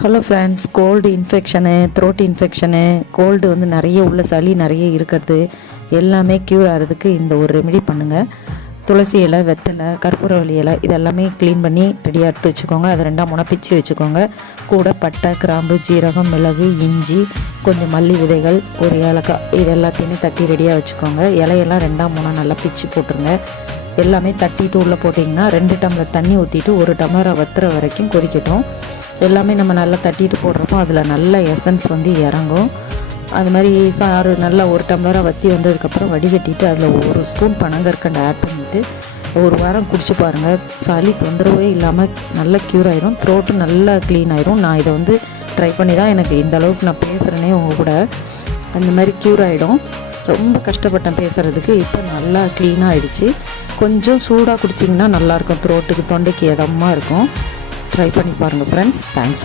Hello friends, cold infection, throat infection, cold வந்து நிறைய உள்ள சளி நிறைய இருக்கிறது எல்லாமே க்யூர் ஆகிறதுக்கு இந்த ஒரு ரெமெடி பண்ணுங்கள். துளசி இலை, வெத்தலை, கற்பூரவள்ளி இலை இதெல்லாமே க்ளீன் பண்ணி ரெடியாக எடுத்து வச்சுக்கோங்க. அதை 2 பிச்சு வச்சுக்கோங்க. கூட பட்டை, கிராம்பு, ஜீரகம், மிளகு, இஞ்சி, கொஞ்சம் மல்லி விதைகள், ஒரு ஏலக்காய் இது எல்லாத்தையுமே தட்டி ரெடியாக வச்சுக்கோங்க. இலையெல்லாம் 2 நல்லா பிச்சு போட்டுருங்க. எல்லாமே தட்டிட்டு உள்ளே போட்டிங்கன்னா 2 டம்ளர் தண்ணி ஊற்றிட்டு 1 டம்ளரை வத்துற வரைக்கும் கொதிக்கட்டும். எல்லாமே நம்ம நல்லா தட்டிட்டு போடுறப்போ அதில் நல்ல எசன்ஸ் வந்து இறங்கும். அது மாதிரி சாறு நல்லா 1 டம்ளராக வற்றி வந்ததுக்கப்புறம் வடிகட்டிட்டு அதில் 1 ஸ்பூன் பனங்கற்கண்டு ஆட் பண்ணிவிட்டு 1 வாரம் குடிச்சு பாருங்கள். சளி தொந்தரவே இல்லாமல் நல்லா க்யூர் ஆயிரும். த்ரோட்டு நல்லா க்ளீன் ஆயிரும். நான் இதை வந்து ட்ரை பண்ணி தான் எனக்கு இந்த அளவுக்கு நான் பேசுகிறேனே உங்கள் கூட. அந்த மாதிரி க்யூர் ஆகிடும். ரொம்ப கஷ்டப்பட்டேன் பேசுகிறதுக்கு. இப்போ நல்லா க்ளீனாக ஆகிடுச்சு. கொஞ்சம் சூடாக குடிச்சிங்கன்னா நல்லாயிருக்கும். த்ரோட்டுக்கு, தொண்டைக்கு இதமாக இருக்கும். ட்ரை பண்ணி பாருங்கள் ஃப்ரெண்ட்ஸ். தேங்க்ஸ்.